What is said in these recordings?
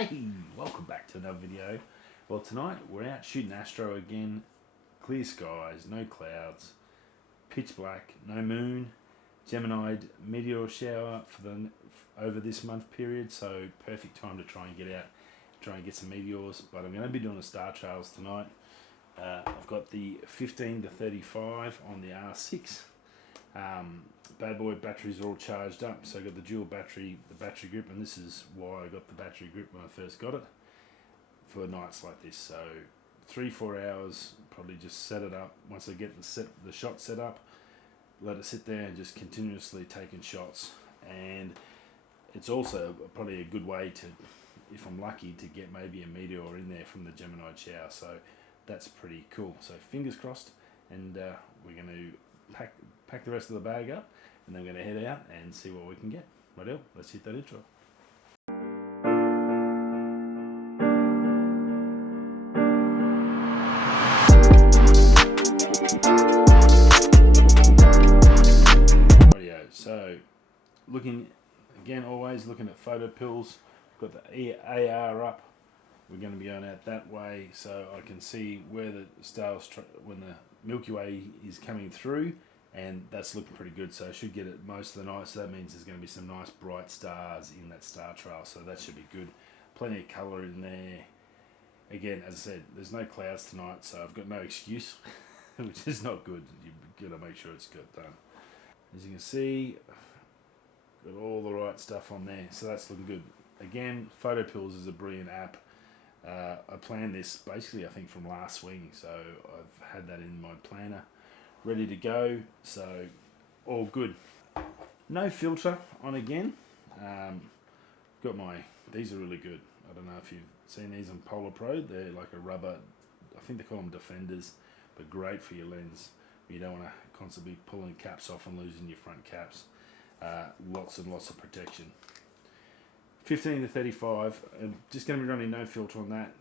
Hey, welcome back to another video. Well, tonight we're out shooting astro again. Clear skies, no clouds, pitch black, no moon, Gemini meteor shower over this month period, so perfect time to try and get out, try and get some meteors. But I'm going to be doing the star trails tonight. I've got the 15 to 35 on the R6. Bad boy batteries are all charged up, so I got the dual battery, the battery grip, and this is why I got the battery grip when I first got it for nights like this. So 3-4 hours, probably just set it up. Once I get the shot set up, let it sit there and just continuously taking shots. And it's also probably a good way to, if I'm lucky, to get maybe a meteor in there from the Gemini shower. So that's pretty cool. So fingers crossed, and we're going to pack the rest of the bag up, and then we're going to head out and see what we can get. Right, let's hit that intro. Rightio, so looking again, always looking at photo pills. Got the AR up. We're going to be going out that way, so I can see where the stars, when the Milky Way is coming through, and that's looking pretty good. So I should get it most of the night, so that means there's going to be some nice bright stars in that star trail, so that should be good. Plenty of colour in there. Again, as I said, there's no clouds tonight, so I've got no excuse, which is not good. You've got to make sure it's got done. As you can see, got all the right stuff on there, so that's looking good. Again, Photo Pills is a brilliant app. I planned this basically, I think, from last swing, so I've had that in my planner ready to go, so all good. No filter on again. Got these are really good. I don't know if you've seen these on Polar Pro. They're like a rubber, I think they call them defenders, but great for your lens. You don't want to constantly pulling caps off and losing your front caps. Lots and lots of protection. 15 to 35, I'm just going to be running no filter on that.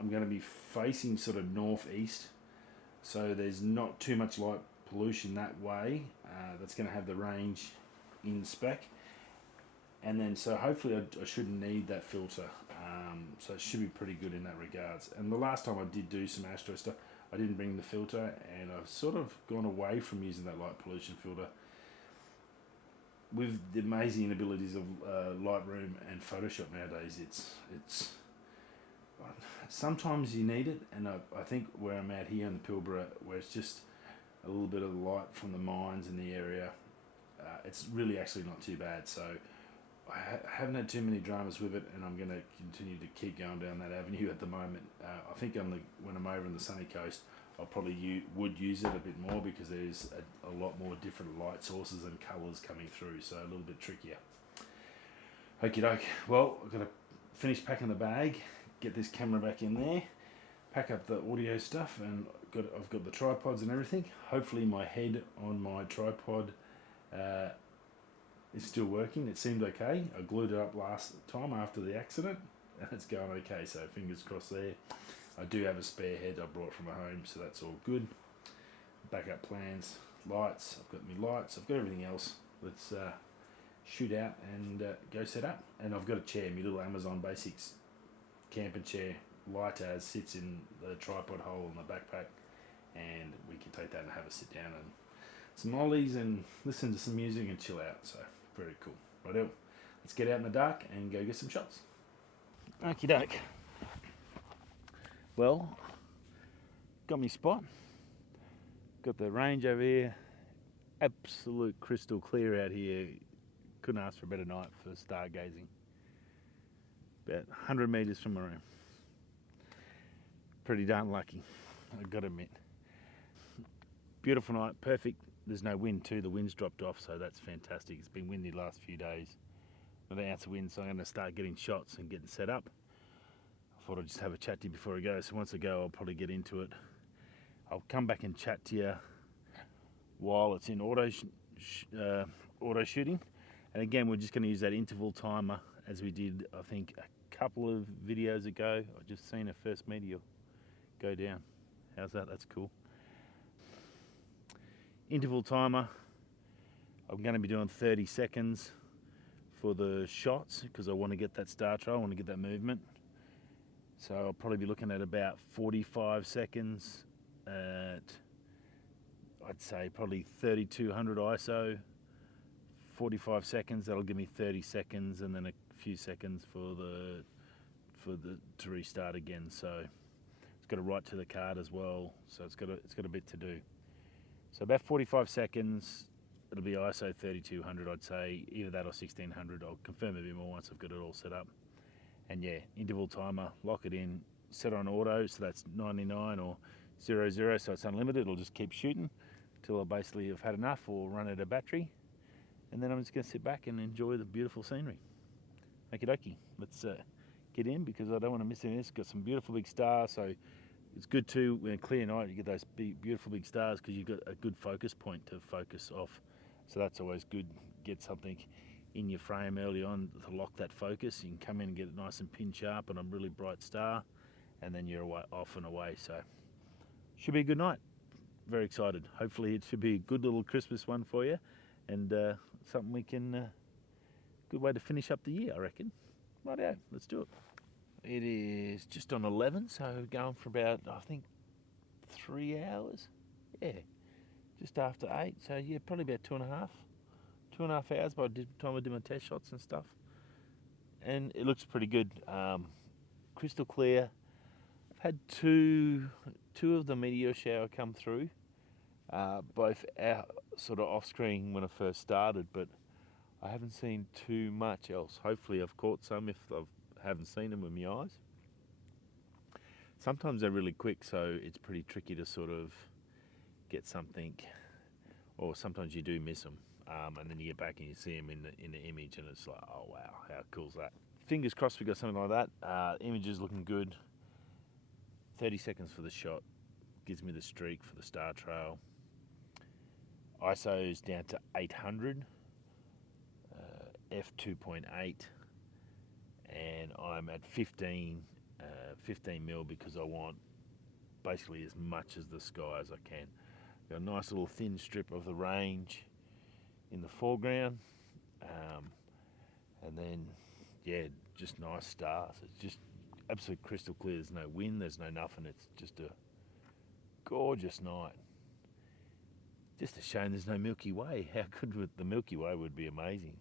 I'm going to be facing sort of northeast, so there's not too much light pollution that way. That's going to have the range in spec, and then so hopefully I shouldn't need that filter, so it should be pretty good in that regards. And the last time I did do some astro stuff, I didn't bring the filter, and I've sort of gone away from using that light pollution filter. With the amazing abilities of Lightroom and Photoshop nowadays, it's sometimes you need it, and I think where I'm at here in the Pilbara, where it's just a little bit of light from the mines in the area, it's really actually not too bad. So I haven't had too many dramas with it, and I'm going to continue to keep going down that avenue at the moment. I think when I'm over on the sunny coast, I probably would use it a bit more, because there's a lot more different light sources and colours coming through, so a little bit trickier. Okie doke. Well, I've got to finish packing the bag, get this camera back in there, pack up the audio stuff, and I've got the tripods and everything. Hopefully my head on my tripod is still working. It seemed okay. I glued it up last time after the accident, and it's going okay, so fingers crossed there. I do have a spare head I brought from home, so that's all good. Backup plans, lights, I've got my lights, I've got everything else. Let's shoot out and go set up. And I've got a chair, my little Amazon Basics camping chair, light as sits in the tripod hole in the backpack, and we can take that and have a sit down and some ollies and listen to some music and chill out. So very cool. Right, let's get out in the dark and go get some shots. Okie doke. Well, got me spot, got the range over here, absolute crystal clear out here. Couldn't ask for a better night for stargazing. About 100 metres from my room. Pretty darn lucky, I've got to admit. Beautiful night, perfect. There's no wind too, the wind's dropped off, so that's fantastic. It's been windy the last few days. Not an ounce of wind, so I'm going to start getting shots and getting set up. I thought I'd just have a chat to you before I go, so once I go I'll probably get into it. I'll come back and chat to you while it's in auto shooting. And again, we're just going to use that interval timer as we did, I think, a couple of videos ago. I've just seen a first meteor go down. How's that? That's cool. Interval timer, I'm going to be doing 30 seconds for the shots because I want to get that star trail, I want to get that movement. So I'll probably be looking at about 45 seconds at, I'd say probably 3200 ISO, 45 seconds, that'll give me 30 seconds and then a few seconds for the to restart again. So it's got a write to the card as well, so it's got a bit to do. So about 45 seconds, it'll be ISO 3200, I'd say, either that or 1600. I'll confirm a bit more once I've got it all set up. And yeah, interval timer, lock it in, set on auto, so that's 99 or 00, so it's unlimited. It'll just keep shooting till I basically have had enough or run out of battery. And then I'm just going to sit back and enjoy the beautiful scenery. Okie dokie, let's get in because I don't want to miss anything. It's got some beautiful big stars, so it's good too when a clear night you get those beautiful big stars because you've got a good focus point to focus off. So that's always good. Get something in your frame early on to lock that focus. You can come in and get it nice and pin sharp and a really bright star, and then you're off and away. So should be a good night. Very excited. Hopefully it should be a good little Christmas one for you, and something we can good way to finish up the year, I reckon. Rightio, let's do it. It is just on 11, so going for about, I think, 3 hours. Yeah, just after 8. So yeah, probably about 2.5 hours by the time I did my test shots and stuff. And it looks pretty good. Crystal clear. I've had two of the meteor shower come through, both out sort of off screen when I first started, but I haven't seen too much else. Hopefully I've caught some if I haven't seen them with my eyes. Sometimes they're really quick, so it's pretty tricky to sort of get something, or sometimes you do miss them, and then you get back and you see them in the image and it's like, oh wow, how cool is that? Fingers crossed we got something like that. Image is looking good. 30 seconds for the shot, gives me the streak for the star trail. ISO's down to 800. f2.8, and I'm at 15 mil because I want basically as much as the sky as I can. Got a nice little thin strip of the range in the foreground, and then yeah, just nice stars. It's just absolute crystal clear. There's no wind, there's no nothing. It's just a gorgeous night. Just a shame there's no Milky Way. How good the Milky Way would be amazing.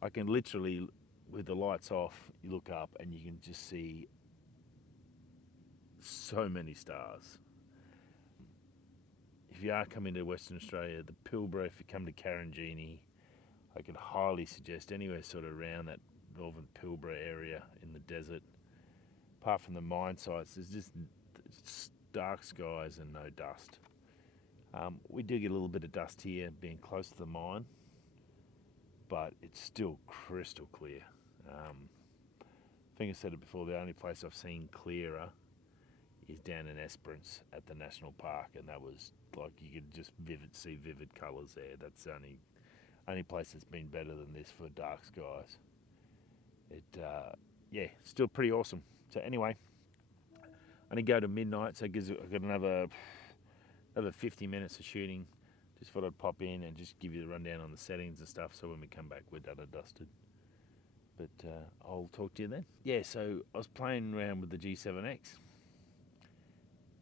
I can literally, with the lights off, you look up and you can just see so many stars. If you are coming to Western Australia, the Pilbara, if you come to Karanjini, I could highly suggest anywhere sort of around that northern Pilbara area in the desert. Apart from the mine sites, there's just dark skies and no dust. We do get a little bit of dust here being close to the mine, but it's still crystal clear. I think I said it before, the only place I've seen clearer is down in Esperance at the National Park, and that was like you could just see vivid colours there. That's the only place that's been better than this for dark skies. Yeah, still pretty awesome. So anyway, I only go to midnight, so it gives I've got another 50 minutes of shooting. Just thought I'd pop in and just give you the rundown on the settings and stuff, so when we come back we're done and dusted. But I'll talk to you then. Yeah, so I was playing around with the G7X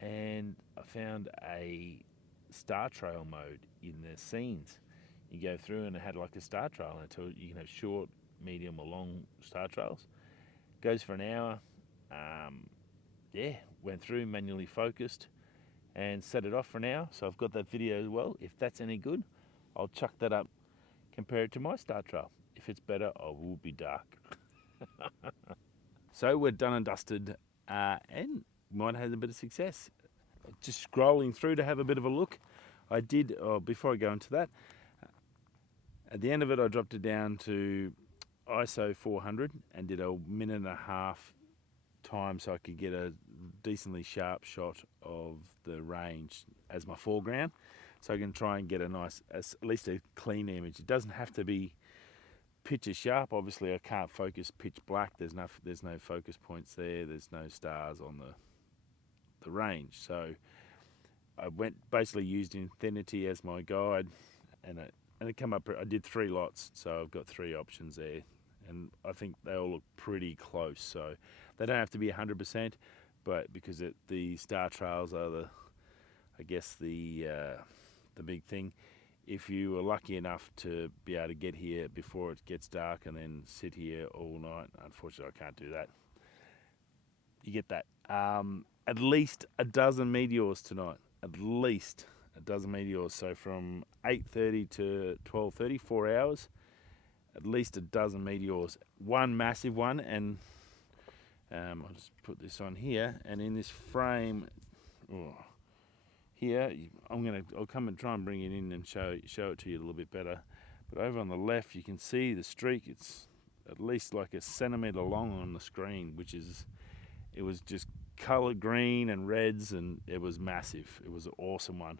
and I found a star trail mode in the scenes. You go through and it had like a star trail, and until you can have short, medium or long star trails. Goes for an hour. Yeah, went through, manually focused and set it off for an hour. So I've got that video as well. If that's any good, I'll chuck that up, compare it to my star trail. If it's better, I will be dark. So we're done and dusted, and might have had a bit of success. Just scrolling through to have a bit of a look. I did, before I go into that, at the end of it I dropped it down to ISO 400 and did a minute and a half time so I could get a decently sharp shot of the range as my foreground, so I can try and get a nice, at least a clean image. It doesn't have to be picture sharp. Obviously I can't focus pitch black. There's no focus points there. There's no stars on the range. So I basically used Infinity as my guide, and and it come up. I did 3 lots, so I've got 3 options there, and I think they all look pretty close. So they don't have to be 100%, but because the star trails are I guess the big thing. If you are lucky enough to be able to get here before it gets dark and then sit here all night, unfortunately I can't do that. You get that. At least a dozen meteors tonight. At least a dozen meteors. So from 8:30 to 12:30, 4 hours. At least a dozen meteors. One massive one, and I'll just put this on here. And in this frame, here I'll come and try and bring it in and show it to you a little bit better. But over on the left, you can see the streak. It's at least like a centimetre long on the screen, it was just colour green and reds, and it was massive. It was an awesome one.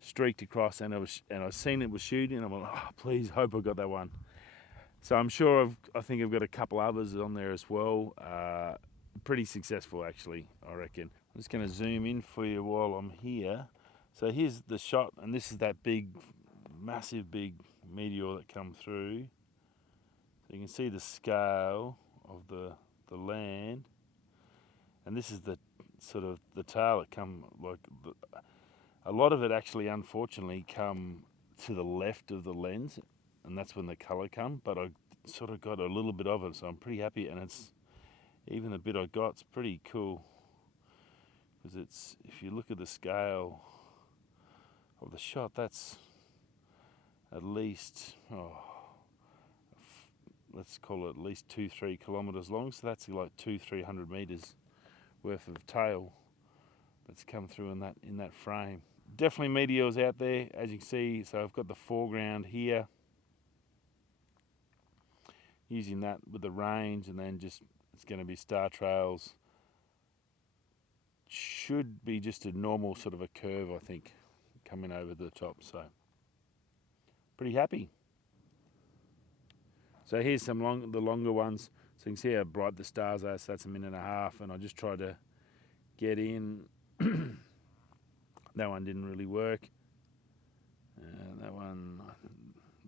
Streaked across, and I seen it was shooting, and I'm like, oh, please, hope I got that one. So I'm sure I think I've got a couple others on there as well. Pretty successful, actually, I reckon. I'm just going to zoom in for you while I'm here. So here's the shot, and this is that massive big meteor that come through. So you can see the scale of the land. And this is the sort of the tail that come, a lot of it actually, unfortunately, come to the left of the lens, and that's when the colour come. But I sort of got a little bit of it, so I'm pretty happy. And even the bit I got's pretty cool, because if you look at the scale of the shot, that's at least let's call it at least 2-3 kilometres long. So that's like 200-300 metres worth of tail that's come through in that frame. Definitely meteors out there, as you can see. So I've got the foreground here, using that with the range, and then it's going to be star trails. Should be just a normal sort of a curve, I think, coming over the top. So pretty happy. So here's the longer ones. So you can see how bright the stars are. So that's 1.5 minutes, and I just tried to get in. That one didn't really work. That one,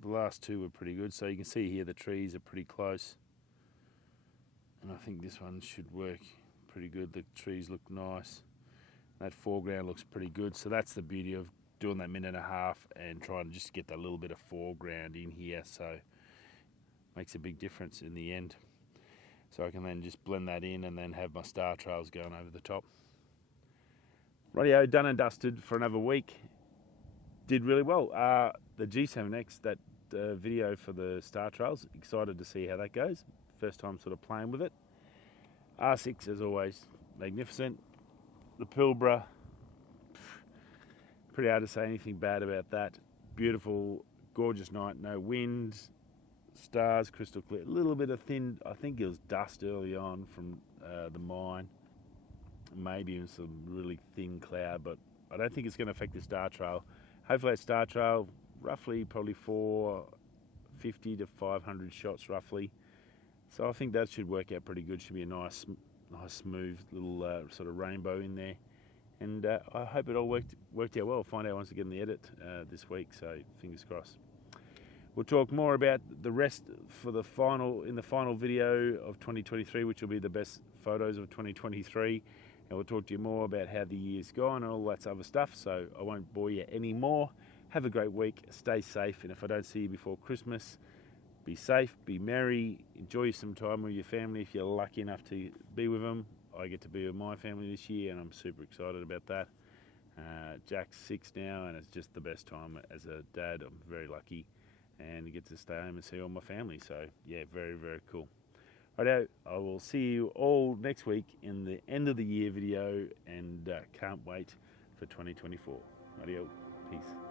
the last 2 were pretty good. So you can see here the trees are pretty close, and I think this one should work pretty good. The trees look nice. That foreground looks pretty good. So that's the beauty of doing that 1.5 minutes and trying to just get that little bit of foreground in here. So makes a big difference in the end. So I can then just blend that in and then have my star trails going over the top. Rightio, done and dusted for another week. Did really well. The G7X, that video for the star trails, excited to see how that goes. First time sort of playing with it. R6, as always, magnificent. The Pilbara, pretty hard to say anything bad about that. Beautiful, gorgeous night, no wind. Stars, crystal clear. A little bit of thin, I think it was dust early on from the mine. Maybe even some really thin cloud, but I don't think it's going to affect the star trail. Hopefully that star trail, roughly probably 450 to 500 shots roughly. So I think that should work out pretty good. Should be a nice smooth little sort of rainbow in there. And I hope it all worked out well. I'll find out once I get in the edit this week, so fingers crossed. We'll talk more about the rest in the final video of 2023, which will be the best photos of 2023. And we'll talk to you more about how the year's gone and all that other stuff. So I won't bore you anymore. Have a great week. Stay safe. And if I don't see you before Christmas, be safe, be merry, enjoy some time with your family if you're lucky enough to be with them. I get to be with my family this year, and I'm super excited about that. Jack's 6 now, and it's just the best time as a dad. I'm very lucky, and get to stay home and see all my family. So yeah, very, very cool. Righto, I will see you all next week in the end of the year video, and can't wait for 2024. Righto, peace.